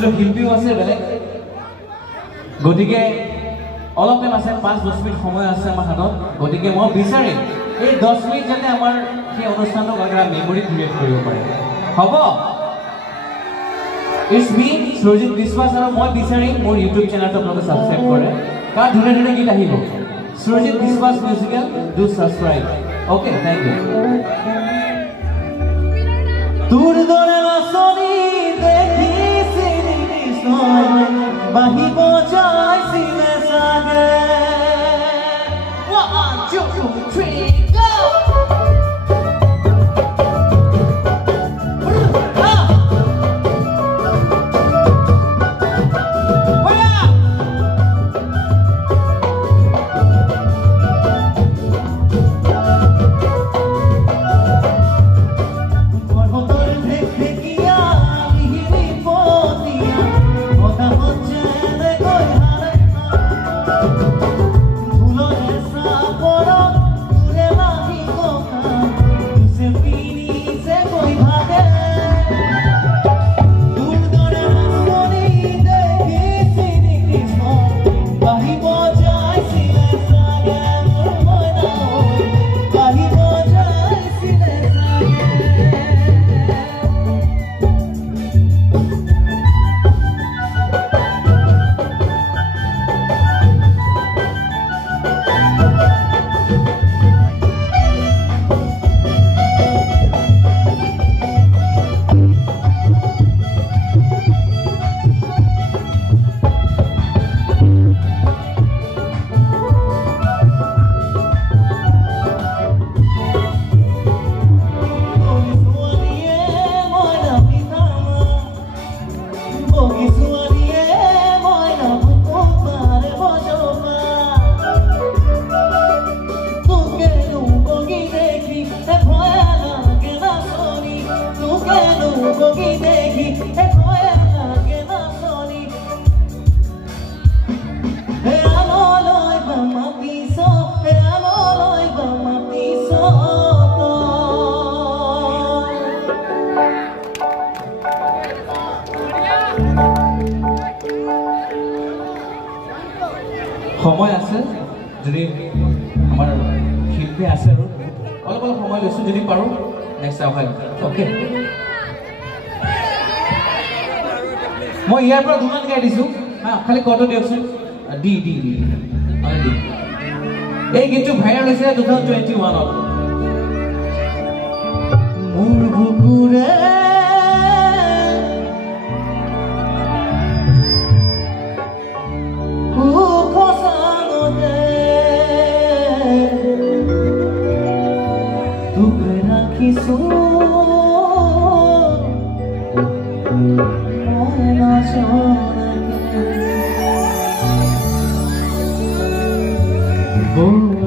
দুটো শিল্পীও আছে বেলেগ গতিকে অলপ টাইম আছে 5-10 মিনিট সময় আছে আমাৰ হাতত গতিকে মই বিচাৰিম এই 10 মিনিট যাতে আমাৰ সেই অনুষ্ঠানটো এটা মেমৰি ক্ৰিয়েট কৰিব পাৰে হ'ব It's me, Surjit Biswas, and I'm বিচাৰিম মোৰ YouTube channel to subscribe কৰে কাৰণ ধুনীয়া ধুনীয়া গীত আহিব Surjit Biswas Musical, do subscribe. Okay, thank you. তোৰ দৰে নাচনি দেখিছিলি সোয় বাহিব যাইছিলে সাগে 1 2 3 go সময় আছে যদি আমাৰ শিল্পী আছে আৰু অলপ অলপ সময় লৈছো যদি পাৰো নেক্সট আফাই ওকে মই ইয়াৰ পৰা দুমান গাই দিছো হা খালি কটো দিয়কচোন ডি ডি ডি এই গীতটো ভাইৰাল হৈছে 2021 ত মোৰ বুকুৰে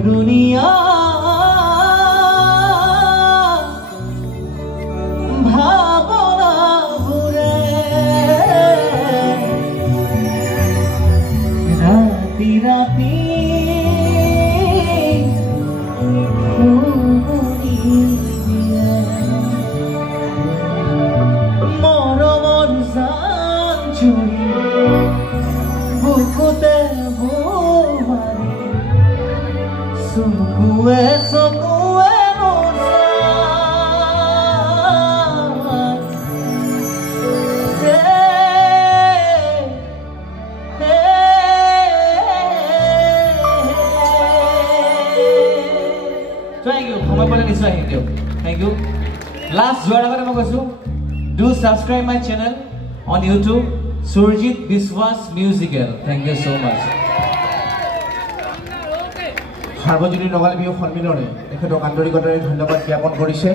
Dunia bhabona bure rati rati moromor san churi bukute bumari sukue sukue mosa Thank you. Thank you. Last do subscribe my channel on YouTube, Surjit Biswas Musical. Thank you so much. সাৰ্বজনীন ৰঙালী বিহু সন্মিলনে তেখেতক আন্তৰিকতাৰে ধন্যবাদ জ্ঞাপন কৰিছে